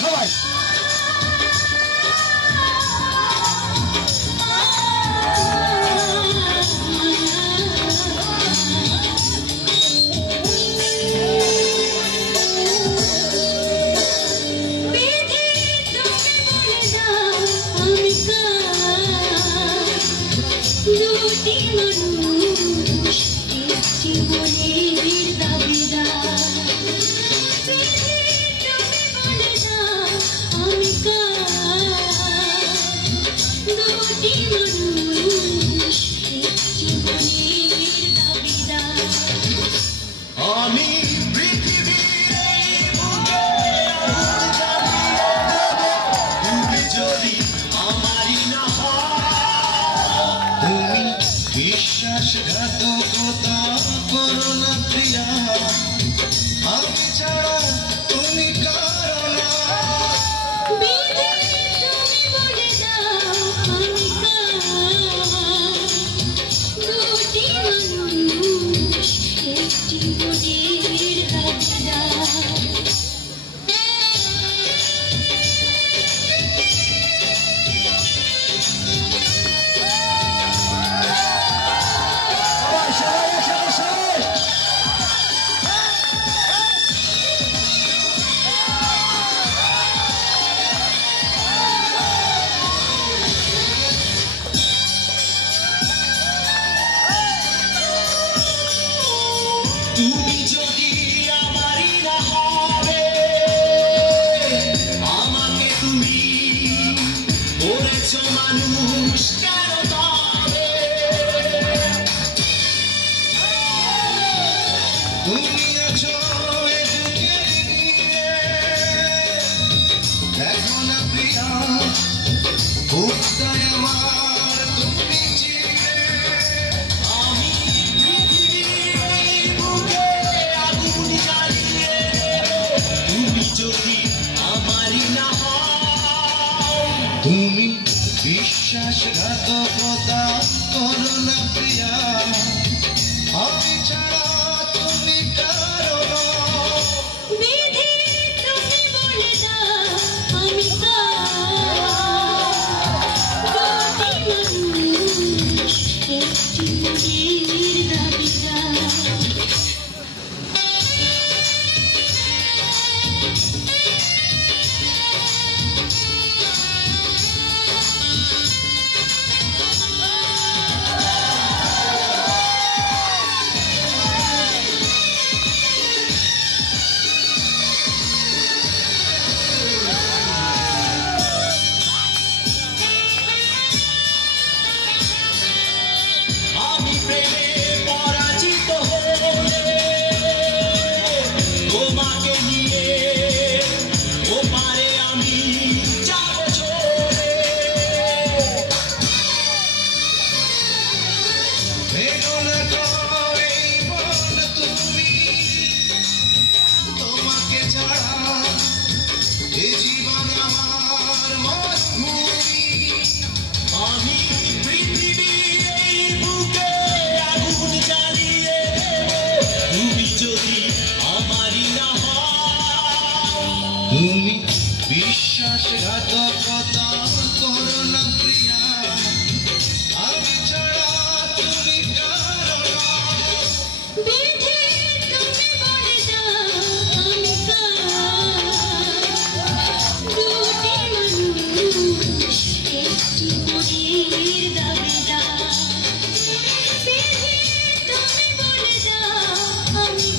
সবাই। বিশ্বাসঘাতকতা করো না প্রিয়া, আমি ছাড়া তুমি কারো না। তুমি বলে দাও আমি দুটি মানুষ একটি মনের দাবিদার। তুমি যদি আমারই না হবে, আমাকে তুমি বলেছ মানুষ কেন তবে? তুমি আছো এ বুকে নিয়ে, দেখো না প্রিয়া বুকটায় আমার তুমি চিরে। আমি তুমি বিশ্বাসঘাতকতা করো না প্রিয়া, আমি ছাড়া তুমি কারো না। তুমি বলে দাও আমি দুটি মানুষ একটি মনের দাবিদার। তুমি বিশ্বাসঘাতকতা করো না প্রিয়া, আমি ছাড়া তুমি কারো না। তুমি বলে দাও আমি দুটি মানুষ একটি মনের দাবিদার। তুমি বলে দাও আমি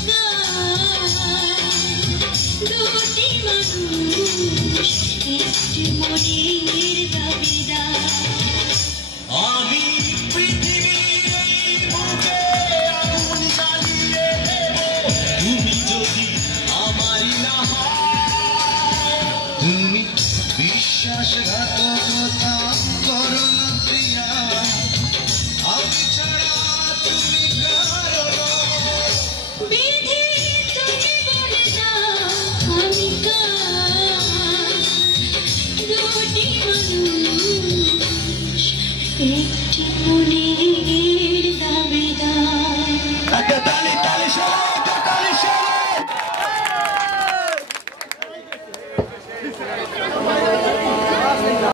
দুটি মানুষ একটি মনের